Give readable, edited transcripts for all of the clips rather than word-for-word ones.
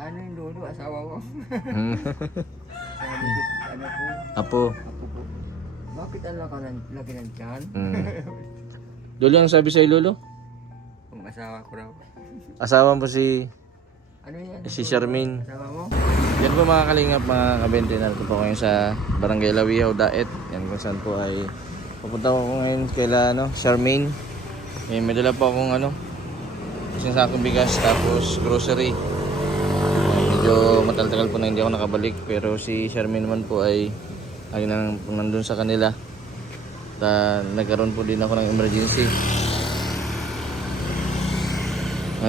Ano yung lolo, asawa ko. Hmm. Ano po? Apo. Apo po. Bakit ang laki ng tiyan? Lolo, ang sabi sa'yo, Lolo? Kung asawa ko raw. Asawa mo si Ano yan? Si Charmaine. Asawa mo? Yan po mga kalingap, mga kabente. Narito po ngayon sa Barangay Lawihaw, Daet. Yan kung saan po ay pupunta ko ngayon kaila Charmaine. May dala po akong isang sakong bigas tapos grocery. Medyo matagal-tagal po na hindi ako nakabalik, pero si Charmaine naman po ay nandun sa kanila. At nagkaroon po din ako ng emergency.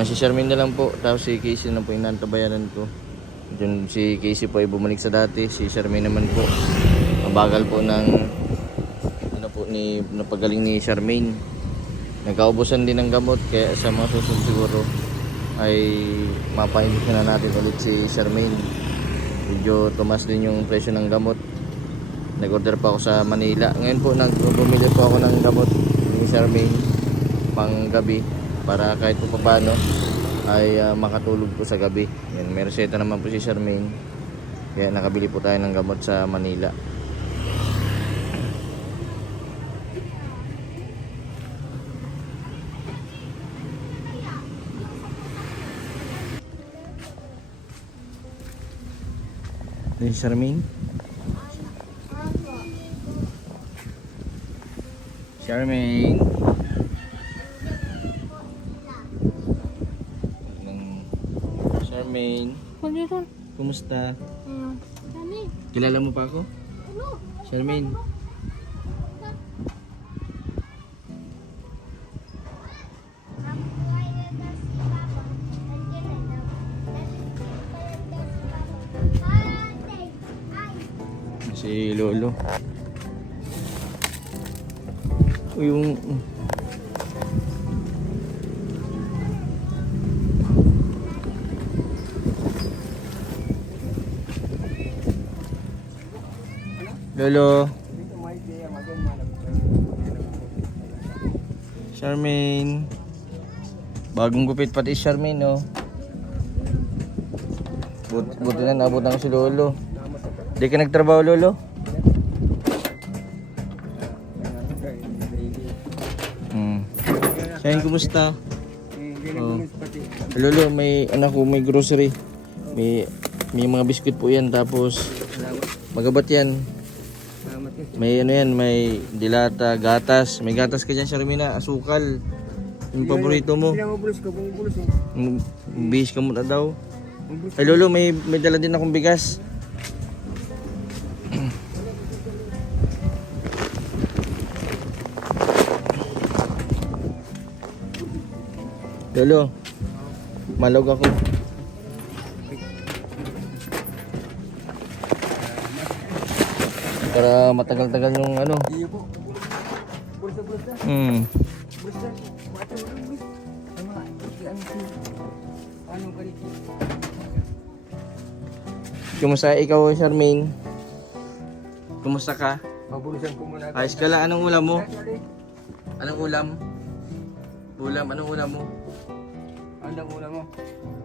Si Charmaine na lang po, tapos si Casey na po inantabayanan ko. Diyan si Casey po ay bumalik sa dati, si Charmaine naman po mabagal po ng napagaling ni Charmaine. Nagkaubusan din ng gamot, kaya sa mga susunod siguro ay mapainit na natin ulit si Charmaine. Medyo tumas din yung presyo ng gamot. Nag-order pa ako sa Manila. Ngayon po bumili po ako ng gamot ni Charmaine pang gabi para kahit po paano ay makatulog po sa gabi. Yan, may reseta naman po si Charmaine. Kaya nakabili po tayo ng gamot sa Manila. Si Charmaine. Charmaine. Charmaine. Kumusta? Kilala mo pa ako? Charmaine. Si Lolo. Yung Lolo. Charmaine. Bagong gupit pati Charmaine, oh. Buti na naabutan ko si Lolo. Di ka nagtrabaho, Lolo? Charmaine, kumusta? Oh. Lolo, may may grocery. May mga biskuit po yan, tapos magabat yan. May may dilata, gatas. May gatas ka dyan, Charmaine, asukal. Yung paborito mo. Bihis ka muna daw. Ay Lolo, may dala din akong bigas. Lolo, malog ako. Para matagal-tagal yung Iya po. Bulsa. Bulsa. Ano kaliki? Kumusta ikaw, Charmaine? Kumusta ka? Pabulusan ko muna. Ayos ka lang. Anong ulam mo? Anong ulam? Anong ulam mo? Anong ulam mo?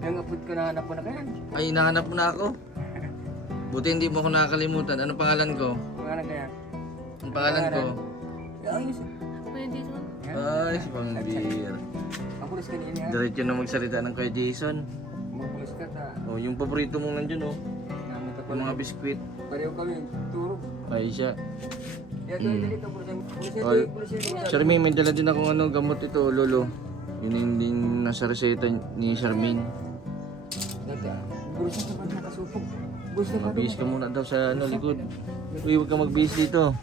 Yung apod ko nahanap mo na kaya? Ay, nahanap mo na ako. Buti hindi mo ako nakakalimutan. Anong pangalan ko? Pangalan kaya? Ang pangalan ko? Ayos. Ay, si Pangbir. Mabulis ka niya. Diretso na magsalita ng kay Jason. Mabulis ka ta. Oh, yung paborito mong nandyan, oh. Namit ako Yung mga biskwit. pareho kami. Turog. Ay, siya. Yan to, dali ka. Bulisan. Charmaine, may dala din akong gamot ito, Lolo. Yun yung din nasa reseta ni Charmaine. Bulisan ka ba nakasupog? Bulisan ka Mabihis ka muna daw sa likod. Uy, huwag ka magbihis dito.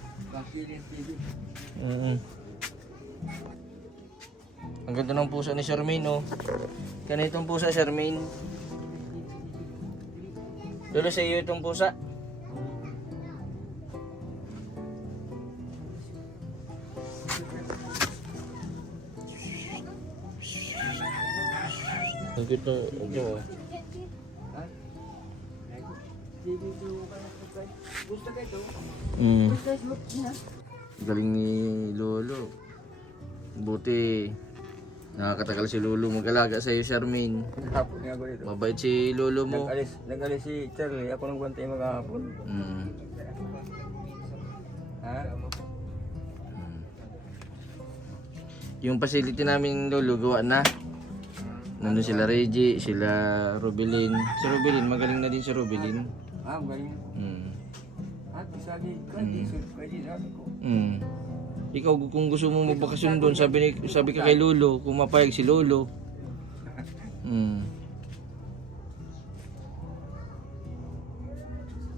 Ang ganda ng pusa ni Charmaine, oh. Ganitong pusa, Charmaine. Lolo, sa iyo itong pusa. Ang ganda, oh. Galing ni Lolo. Buti Nakakatagal si Lolo mag-alaga sa'yo, Charmaine. Hapon nga ako dito. Mabait si Lolo mo. Nag-alis si Charlie. Ako nang bantay maghapon. Mm. Ha? Yung facility namin, Lolo, gawa na. Nandun sila Reggie, sila Rubilin. Si Rubilin, magaling na din si Rubilin. Ah, galing. Mm. At sabi, pwede sabi ko. Mm. Ikaw kung gusto mo magbakasyon doon, sabi ka kay Lolo, kung mapayag si Lolo. Mm.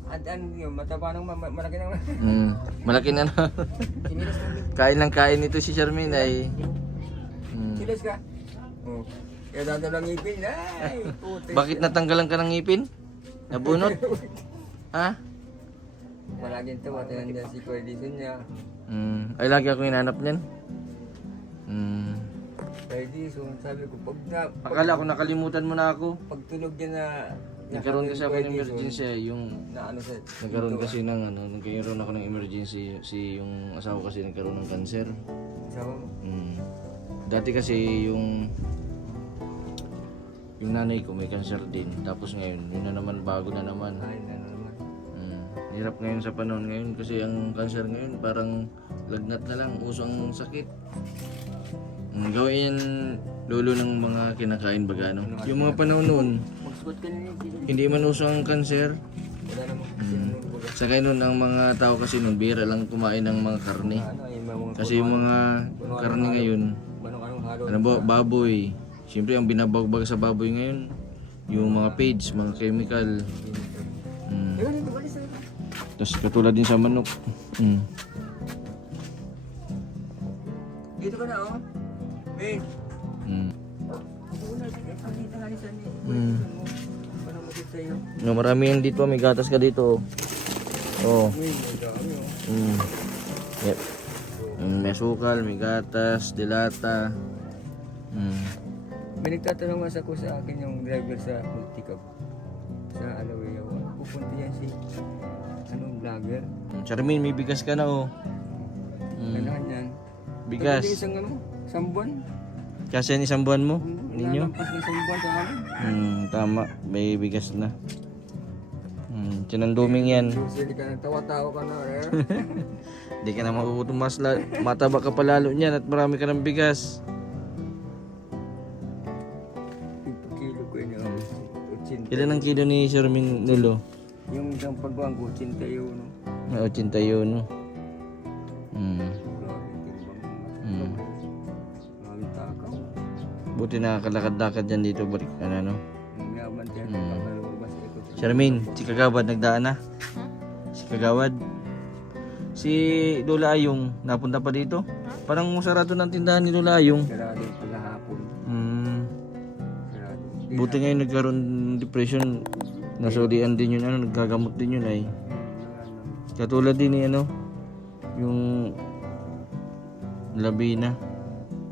At ano yun, mataba nang malaki nang Mm. Malaki na na. sinilas ng Kain lang kain ito si Charmaine ay. Mm. Silas ka? Oh. Kaya dadalang ngipin. Ay, puti. Bakit natanggalan ka ng ngipin? Nabunot? Ha? Palaging tawa, tinandiyan si Kuya Dizon niya. Ay lagi ako hinanap niyan. Kuya Dizon, sabi ko, Akala ko nakalimutan mo na ako. pagtunog niya na Nagkaroon kasi ako ng emergency yung na ano sa nagkaroon kasi ng nagkaroon ako ng emergency yung asawa kasi nagkaroon ng cancer. sawa mo. Dati kasi yung nanay ko may cancer din. Tapos ngayon, yun na naman bago na naman. Ay, ano naman. Hirap ngayon sa panahon ngayon kasi ang cancer ngayon parang lagnat na lang, uso ang sakit. Gawin yan Lolo ng mga kinakain baga no. Yung mga panahon noon, Magsuot ka na yun. hindi man uso ang cancer. Wala naman kasi ano, baga. Sa noon ang mga tao kasi noon bihira lang kumain ng mga karne. Ano, yung mga Kasi yung mga karne ngayon, anong halo. ano ba, baboy. Siyempre ang binabagbag sa baboy ngayon, yung mga feeds, mga chemical. Ayun, ito, balis na. Tapos katulad din sa manok. Dito ka na, oh. Ben. Una, pakita nga ni Sandy. Paano mo dito sa'yo? No, marami yan dito, may gatas ka dito. Oh. Uy, may dami, oh. Yep. May sukal, may gatas, dilata. May nagtatanong nga sa ko sa akin yung driver sa Multicab. Sa Alawea. Pupunta yan si anong vlogger. Charmaine, may bigas ka na oh. Kailangan yan. Bigas. Tapos isang ano, isang buwan. Kasi yan isang buwan mo? Ninyo? Nalampas ng isang buwan sa amin. Tama, may bigas na. Sinanduming yan. Susi, di ka nang tawa-tawa ka na. Hindi ka na makukutom mas mataba ka pa lalo niyan at marami ka ng bigas. Kilo ko yun. 80. Ilan ang kilo ni Charmaine Lolo? Yung isang pagbuwang ko, 80 yun. No? May 81 no? Grabe, timbang. Maraming takaw. Buti nakakalakad-lakad yan dito. Ano? Ang yaman yan, kakalubas ko. Charmaine, si Kagawad nagdaan na? Si Kagawad? Si Lola Ayong, napunta pa dito? Parang sarado ng tindahan ni Lola Ayong. Sarado pala hapon. Sarado. Buti ngayon nagkaroon ng depression. Nasurian din yun, naggagamot din yun ay. Katulad din ni yung Labina.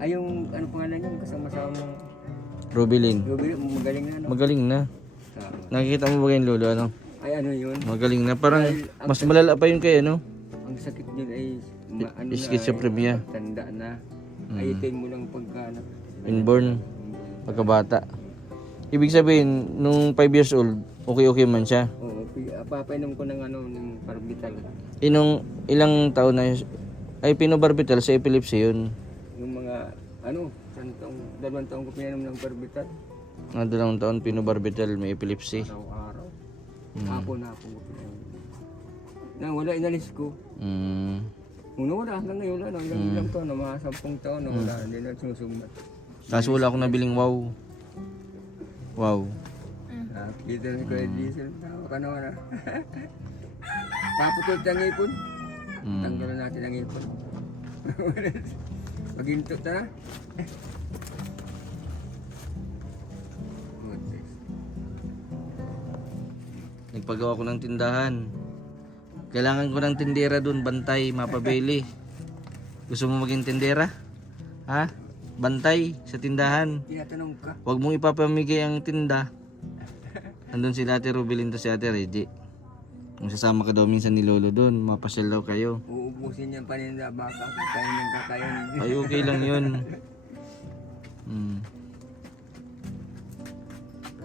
Ay, yung ano pangalan yun, kasama-sama mo. Rubilin. Magaling na, no? Magaling na. Tama. Nakikita mo ba yung Lolo, Ay, ano yun? Magaling na. Parang mas malala pa yun kay Ang sakit yun ay schizophrenia. Tanda na. Ayitin mo lang pagka Inborn. Pagkabata. Ibig sabihin, nung 5 years old, okay man siya. Oo, papainom ko ng ng parbital. Ilang taon na ay pinobarbital sa epilepsy yun. Yung mga, dalawang taong ko pinainom ng parbital. 2 taon pinobarbital, may epilepsy. Araw-araw. Hapon ko pinainom. Wala, inalis ko. Wala, hanggang ngayon wala. Ilang taon na, mga 10 taon na wala. Hindi na sinusumat. Kaso wala akong nabiling wow. Wow. Kita ni Kuya Diesel, tawa ka naman ah. Paputol ang ipon. Tanggalan natin ang ipon. Maginto ta. Nagpagawa ko ng tindahan. Kailangan ko ng tindera dun, bantay, mapabili. Gusto mo maging tindera? Ha? Bantay sa tindahan. Tinatanong ka. Huwag mong ipapamigay ang tinda. Andun si Ate Rubilin to si Ate Reggie. Kung sasama ka daw minsan ni Lolo doon, mapasyal daw kayo. Uubusin niyang paninda baka kung kaya niyang kakayanin. Ay okay lang yun. Mm.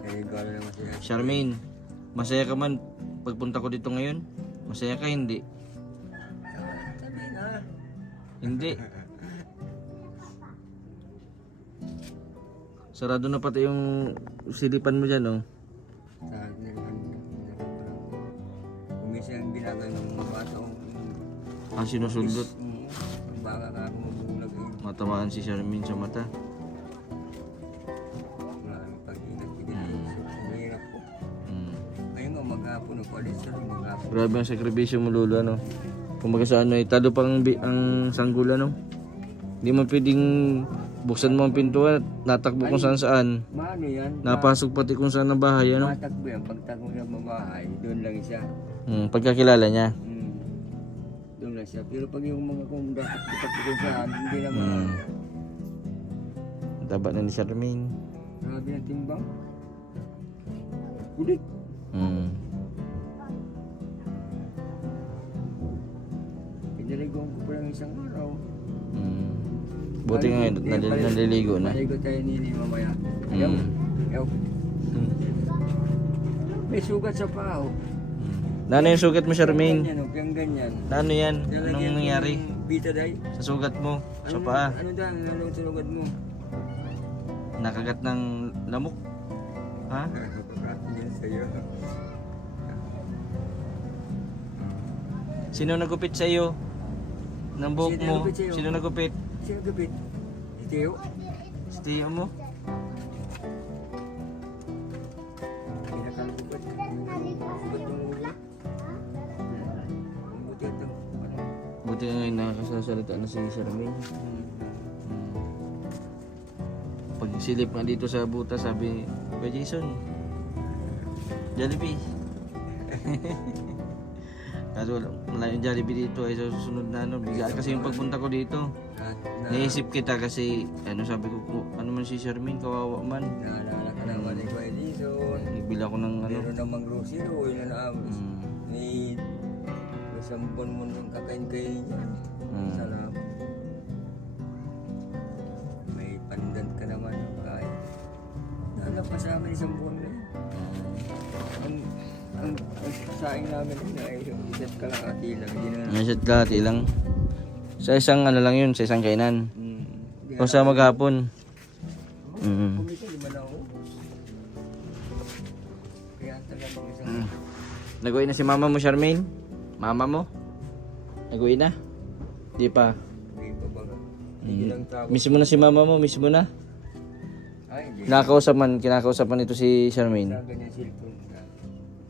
Eh, gano'n naman siya. Charmaine, masaya ka man pagpunta ko dito ngayon? Masaya ka hindi? Sabi na. Hindi. Sarado na pati yung silipan mo dyan, oh. Sa nilhan. Kumisang ginagawa ng mga bata. Ang sinusuldot. Baka ka ako mabulag eh. Matamaan si Charmaine sa mata. Maraming pag-ingat. Mahirap po. Mm. Ngayon nga maghapon o palis sa rin maghapon. Grabe ang sakripisyo mo, lolo, ano? Kumbaga sa ano, talo pang ang sanggol, ano? Hindi mo pwedeng buksan mo ang pintuan at natakbo kung saan saan. Maano yan? Napasok pati kung saan ang bahay, ano? Matakbo yan. Pagtakbo sa babahay, doon lang siya. Pagkakilala niya. Doon lang siya. Pero pag yung mga kung dapat kung saan, hindi naman. Taba na ni Charmaine. Grabe ng timbang. Kulit. Pinaligoan ko pa lang isang araw. Buti nga naliligo na. Maligo tayo nini mamaya. Ayaw. Ayaw. May sugat sa paa. Nano yung sugat mo, Charmaine? Ganyan, yung ganyan. Nano yan? Nalagyan Anong nangyari? ng Bita day. Sa sugat mo? Sa paa? Ano daw? Ano ang sugat mo? Nakagat ng lamok? Ha? Yan sa'yo. Sino nagupit sa iyo? Ng buhok Sino mo? nagupit sa'yo? Sino nagupit? Sino gabit? Si Teo? Si tiyo mo? Pinakagupit. Gupit ng ulo. Buti ito. Buti nga ngayon nakasasalita na si Charmaine. Pag silip nga dito sa buta, sabi, Kuya Jason, Jollibee. Kaso wala yung Jollibee dito ay sa susunod na ano. Bigaan kasi yung pagpunta ko dito. Naisip kita kasi, ano sabi ko, ano man si Charmaine, kawawa man. Naalala ka naman ni Kuya Jason. Nagbila ko ng ano. Meron namang grocery oil na naabos. May isang buwan mo nung kakain-kain yan. Salamat. May pandan ka naman kahit. Nagpasama isang buwan na yun. Ang saing namin yun ay isa't kalahati lang. Hindi na. Isa't kalahati lang. Sa isang ano lang yun, sa isang kainan. O sa maghapon. Kumita, lima na ako. Kaya talagang isang... Nag-uwi na si mama mo, Charmaine? Mama mo? Nag-uwi na? Di pa. Hindi pa ba? Hindi lang tawag. Miss mo na si mama mo, miss mo na? Ay, hindi. Kinakausapan ito si Charmaine. Sa ganyan cellphone na.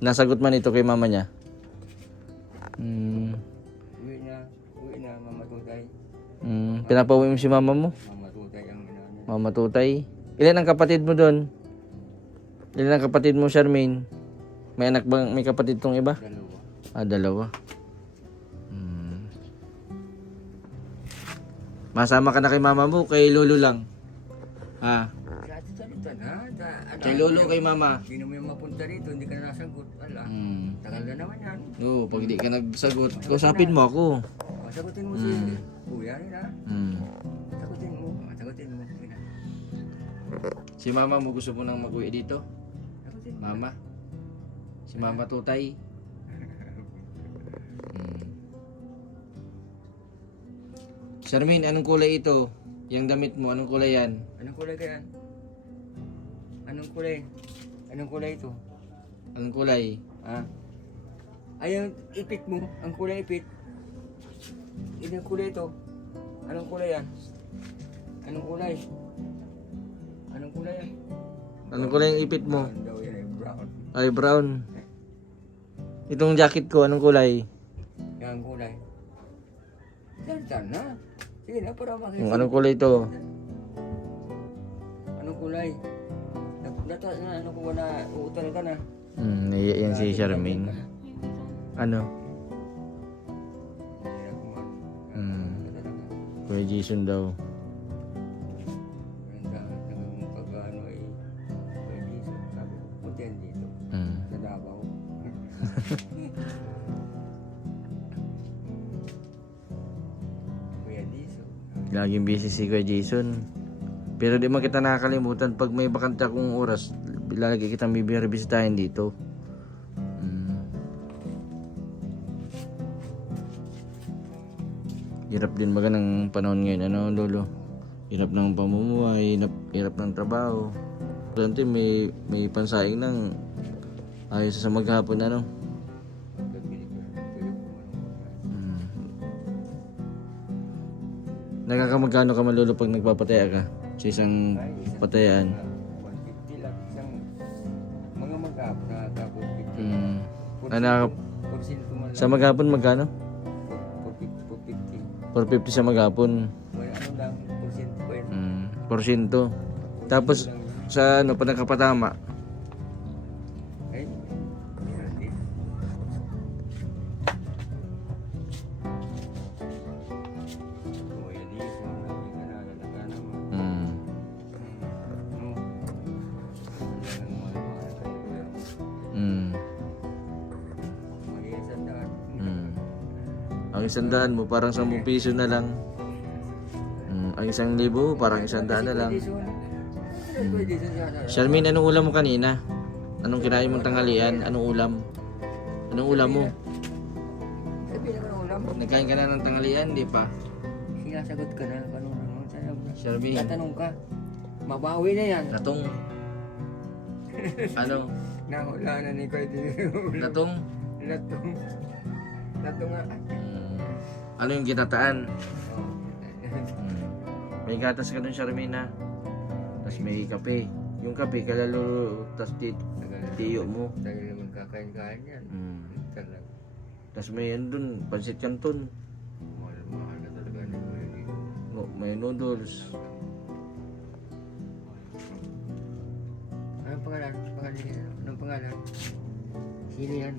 Nasagot man ito kay mama niya. Uwi na, Mama Tutay. Pinapauwi mo si mama mo? Mama Tutay ang inaano. Mama Tutay. Ilan ang kapatid mo doon? Ilan ang kapatid mo, Charmaine? May anak bang, may kapatid tong iba? Dalawa. Dalawa. Masama ka na kay mama mo, kay lolo lang? Ha? Salita na. Kay lolo, kay mama? Sino mo yung mapunta rito, hindi ka na nasagot. Wala. Tagal na naman yan. Oo, pag di ka nagsagot, kausapin mo ako. Sagutin mo si Kuya rin ha. Sagutin mo. Sagutin mo. Si mama mo gusto mo nang mag-uwi dito? Sagutin mo. Mama? Si mama Tutay? Charmaine, anong kulay ito? Yang damit mo, anong kulay yan? Anong kulay kaya? Anong kulay? Anong kulay ito? Anong kulay? Ha? Ay, ang ipit mo. Ang kulay ipit. Anong kulay ito? Anong kulay yan? Anong kulay? Anong kulay yan? Anong kulay yung ipit mo? Brown daw yan ay brown. Ay, brown. Itong jacket ko, anong kulay? Yan ang kulay. Dantan na. Sige na, para makikita. Yung anong kulay ito? Anong kulay? Data na, ano ko na, uutal ka na. Naiya yan si Charmaine. Ano? Kuya Jason daw. Pag-ano ay, Kuya Jason, sabi ko, punta yan dito. Sa Davao. Kuya Jason. Laging busy si Kuya Jason. Pero di man kita nakakalimutan pag may bakante akong oras, lalagi kitang bibisitahin dito. Hirap din baga ng panahon ngayon, ano lolo? Hirap ng pamumuhay, hirap ng trabaho. Dati may pansaing ng ayos sa maghapon, ano? Nakakamagkano ka man lolo pag nagpapataya ka sa isang patayaan? 150 lang. Isang mga mag-up na tapos 50. Porsyento man lang. Sa maghapon magkano? 450. 450 sa maghapon. May ano lang, porsyento pa yun. Porsyento. Tapos sa ano pa nakapatama? Ay, hindi. Kuya di, sa mga pinalalaga naman. Ang 100 mo parang 10 piso na lang. Ang 1,000 parang 100 na lang. Charmaine, anong ulam mo kanina? Anong kinain mong tanghalian? Anong ulam? Anong ulam mo? Sabi naman ang ulam. Nagkain ka na ng tanghalian, di pa? Sinasagot ka na. Anong Charmaine, tatanong ka. Mabawi na yan. natong. Ano? Nahula na ni Kuya di. Natong? Natong. Natong nga. Ano yung ginataan? May gatas ka dun, Charmaine, ha? Tapos may kape. Yung kape, kalalo, tas tiyo mo. Tagal naman kakain-kain yan. Tagal. Tapos may yan dun, pansit canton. Mahal na talaga ni Kuya di. May noodles. Anong pangalan? Anong pangalan? Sino yan?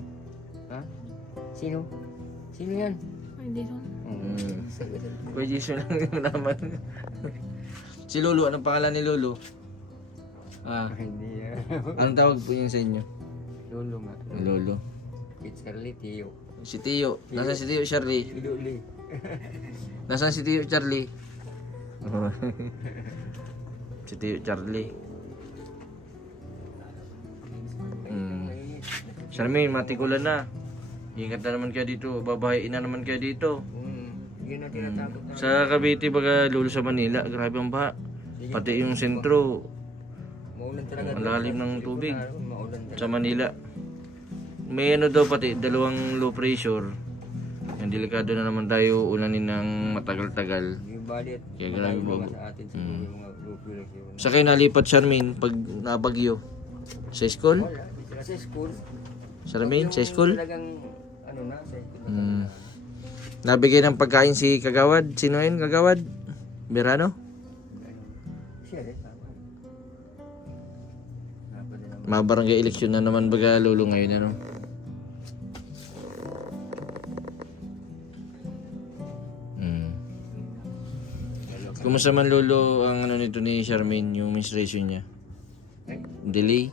Ha? Sino? Sino yan? Hindi ko. Kuya Jason lang yung naman. Si Lolo, anong pangalan ni Lolo? Hindi yan. Anong tawag po yun sa inyo? Lolo nga. Lolo. It's Carly Tio. Si Tio. Nasaan si Tio Charlie? Luli. Nasaan si Tio Charlie? Si Tio Charlie. Charmaine, matikulan na. Ingat na naman kayo dito. Babahain na naman kayo dito. Yun ang tinatakot na. Sa Cavite, baga lolo sa Manila, grabe ang baha. Pati yung sentro, Maulan talaga. ang lalim ng tubig. Maulan talaga. Sa Manila. May ano daw pati, 2 low pressure. Yung delikado na naman tayo ulanin ng matagal-tagal. Yung balit. Kaya grabe Malayo ba? naman sa atin siguro yung mga grupo lang yun. Sa kayo nalipat, Charmaine, pag nabagyo? Sa school? Wala. Di sila sa school. Charmaine, sa school? Talagang ano na, sa school. Nabigay ng pagkain si Kagawad. Sino yun, Kagawad? Berano? Siya rin. Dapat na naman. Mabarangay eleksyon na naman baga lolo ngayon, ano? Kumusta man lolo ang ano nito ni Charmaine, yung menstruation niya? Ay, Delay?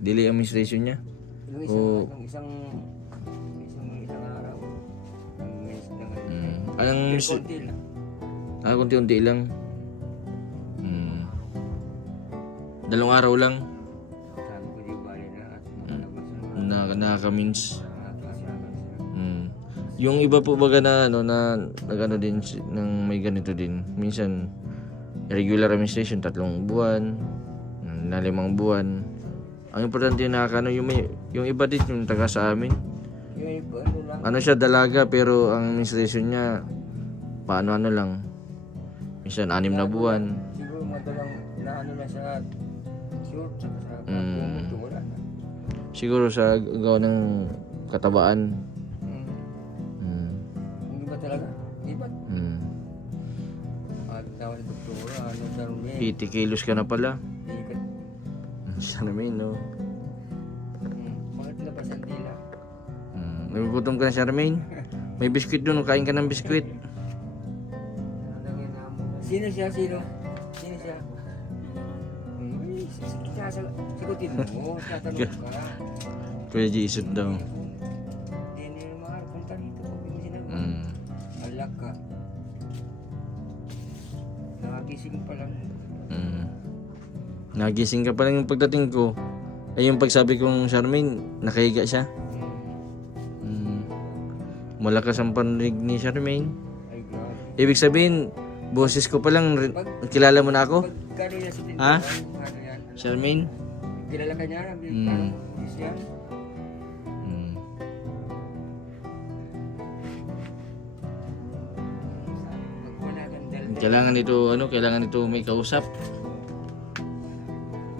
Delay ang menstruation niya? yung isang araw. Ang mes na Anong konti lang. konti-unti lang. 2 araw lang Sabi ko di bali na at makalabas na. nakaka-mins. Nakakasama sila. Yung iba po baga na ano na nagano din ng may ganito din. Minsan irregular menstruation 3 buwan, na 5 buwan. Ang importante yung nakakano yung iba din yung taga sa amin. Yung iba ano lang. Ano siya dalaga pero ang menstruation niya paano lang. Minsan 6 na buwan. Siguro madalang na ano na sa short saka sa kapong wala na. Siguro sa gawa ng katabaan. Hindi ba talaga? Hindi ba? At tawag ng doktora, ano sa rumin? 80 kilos ka na pala. Ikat. Siya namin, no? Bakit labasan nila? Nagugutom ka na, Charmaine? May biskwit doon, kain ka ng biskwit. Sino siya? Sino? Sino siya? Sigutin mo, tatanong ka. Kuya Jason daw. Hindi nila makapunta dito pag mo sinabi. Alak ka. Nakagising pa lang. Nagising ka pa lang yung pagdating ko. Ay yung pagsabi kong Charmaine, nakahiga siya. Malakas ang panrinig ni Charmaine. Ay, grabe. Ibig sabihin, boses ko pa lang, kilala mo na ako? Pag kanina sa tindahan, Ha? ano yan? Charmaine? Kilala ka niya? Is yan? Pag wala kang dal- Kailangan ito may kausap.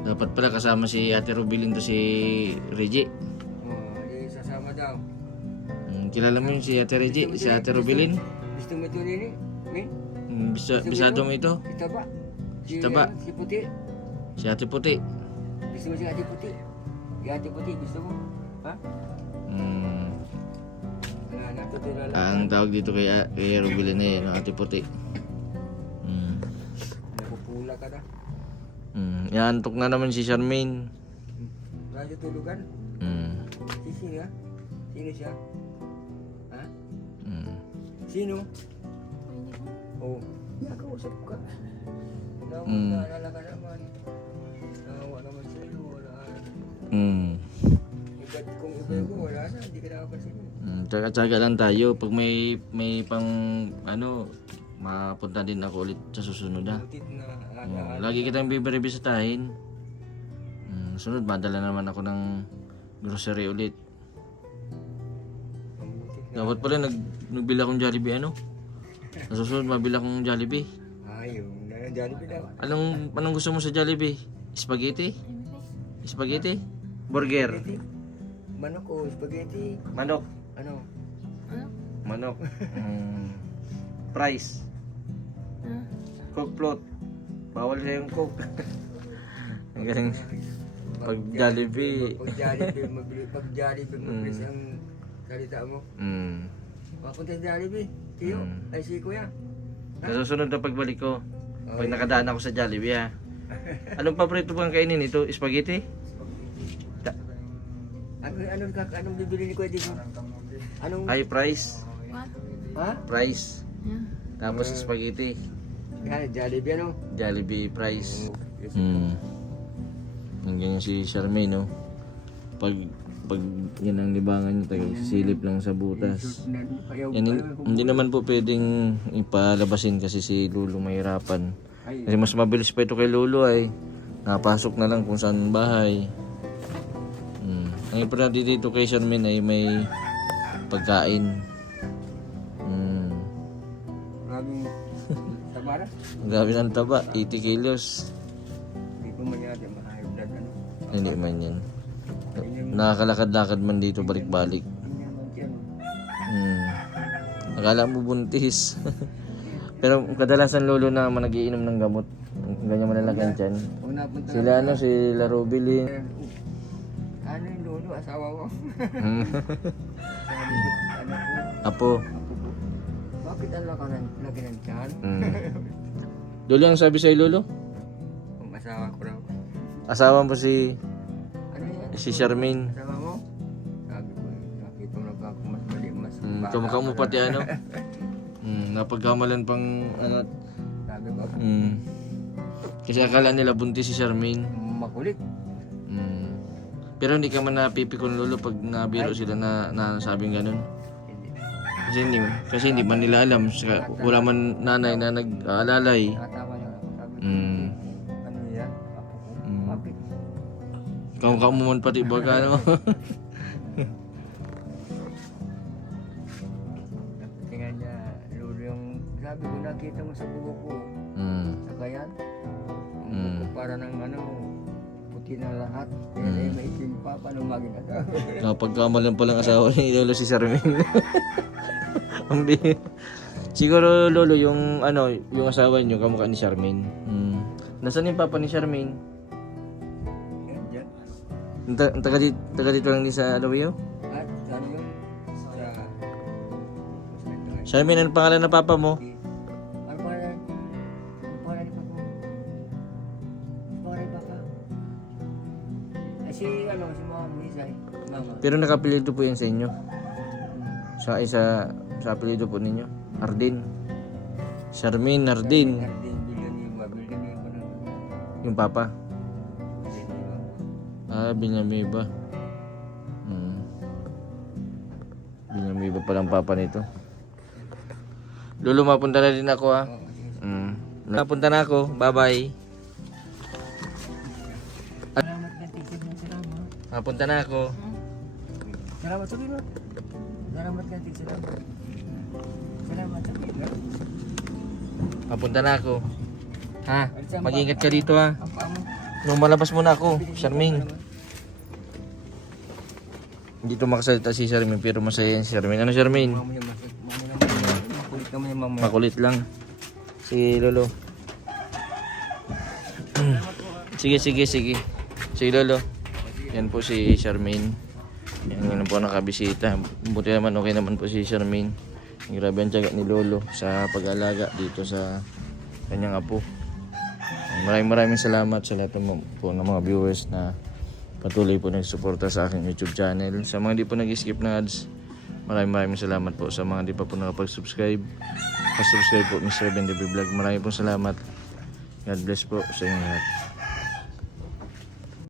Dapat pala kasama si Ate Rubilin to si Reggie. di sasama daw. Kilala mo yun si Ate Reggie, si Ate Rubilin? Gusto mo ito nini? Min? Bisado mo ito? Si Taba? Si Taba? Si Puti? Si Ate Puti. Gusto mo si Ate Puti? Si Ate Puti, gusto mo? Ha? Wala, natutulala. Ang tawag dito kay Rubilin eh, no, Ate Puti. Napupula ka na. Yaantok na naman si Charmaine. Radyo tulugan? Sino ya? Sino siya? Ha? Sino? Oh, nakausap ka. Naalala ka naman. Nawa naman sa'yo, wala. Kung iba ko, wala na, hindi ka nakapansin. Tsaga-tsaga lang tayo. Pag may pang mapunta din ako ulit sa susunod ha. Butit na Lagi kitang bibisitahin. Sunod, madala naman ako ng grocery ulit. Dapat pala nagbili akong Jollibee Sa susunod, mabili akong Jollibee. yung Jollibee daw. Anong gusto mo sa Jollibee? Spaghetti? Spaghetti? Burger? Manok o spaghetti. Manok? Ano? Manok. Price? Coke float? Bawal na yung Coke. Ang galing. Pag Jollibee. Pag Jollibee, mabilis ang salita mo. Papunta sa Jollibee. Tiyo, ay si Kuya. Sa susunod na pagbalik ko, pag nakadaan ako sa Jollibee ha. Anong paborito bang kainin ito? Spaghetti? Anong bibili ni Kuya dito? Anong? Ay, price. Ha? Price. Tapos spaghetti. Yan, Jollibee ano? Jollibee price. Ang ganyan si Charmaine, no? Pag yan ang libangan niya, tayo sisilip lang sa butas. Yan, hindi naman po pwedeng ipalabasin kasi si Lulu mahirapan. Kasi mas mabilis pa ito kay Lulu ay napasok na lang kung saan bahay. Ang importante dito kay Charmaine ay may pagkain. Maraming tabara. Grabe ng taba, 80 kilos. Hindi ko man natin mahayop na ano. Hindi man yan. Nakakalakad-lakad man dito balik-balik. Akala mo buntis. Pero kadalasan lolo na nagiinom ng gamot. Ganyan malalakan dyan. Sila sila Rubilin. Ano yung lolo, asawa ko? Apo. Bakit ang laki ng tiyan? Lolo ang sabi sa'yo lolo? Kung asawa ko raw. Asawa mo si Ano yan? Charmaine. Asawa mo? Sabi ko, nakita mo na ba ako mas mali, mas Kamukha mo pati napagkamalan pang Sabi ko, kasi akala nila buntis si Charmaine. makulit. Pero hindi ka man napipikon lolo pag nabiro sila na sabing ganun. Hindi. Kasi hindi man nila alam. Wala man nanay na nag-aalalay. Nakatawa niya ako. Sabi ko, ano yan? Apo ko. Bakit? Kamukha mo man pati baga Tingnan niya, lolo yung sabi ko, nakita mo sa buho ko. Saka yan. Ang buho ko para ng puti na lahat. Kaya may itim pa, paano maging asawa? Napagkamalan palang asawa ni lolo si Charmaine. Siguro lolo yung yung asawa niyo kamukha ni Charmaine. Nasaan yung papa ni Charmaine? Yan, dyan. Ang taga dito lang din sa Alawio? At saan yun? Charmaine, ano pangalan ng papa mo? Ano pangalan? Ano pangalan ni Papa? Ano pangalan ni Papa? Si Mama mo, Isay. Mama. Pero nakapilido po yan sa inyo. Sa apelido po ninyo. Hardin. Charmaine Hardin. Hardin, Villanueva. Villanueva na. Yung papa. Villanueva. Villanueva palang papa nito. Lolo, mapunta na din ako ha. Napunta na ako. Bye-bye. Salamat na ticket mo, salamat. Mapunta na ako. Salamat, sabi mo. Salamat ka, ticket, salamat. Salamat, sabi mo. Mapunta na ako. Ha? Mag-ingat ka dito ha. Ang paa mo. Nung malabas muna ako, Charmaine. Hindi to makasalita si Charmaine pero masaya yan si Charmaine. Ano Charmaine? Mamaya, makulit naman yung mamaya. Makulit lang. Si Lolo. Sige. Si Lolo. Yan po si Charmaine. Yan po nakabisita. Buti naman okay naman po si Charmaine. Grabe ang tiyaga ni Lolo sa pag-alaga dito sa kanyang apo. Maraming salamat sa lahat po ng mga viewers na patuloy po nagsuporta sa aking YouTube channel. Sa mga di po nag-skip ng ads, maraming salamat po. Sa mga di pa po nakapag-subscribe, pa-subscribe po Mr. Ben Vlog. Maraming po salamat. God bless po sa inyo lahat.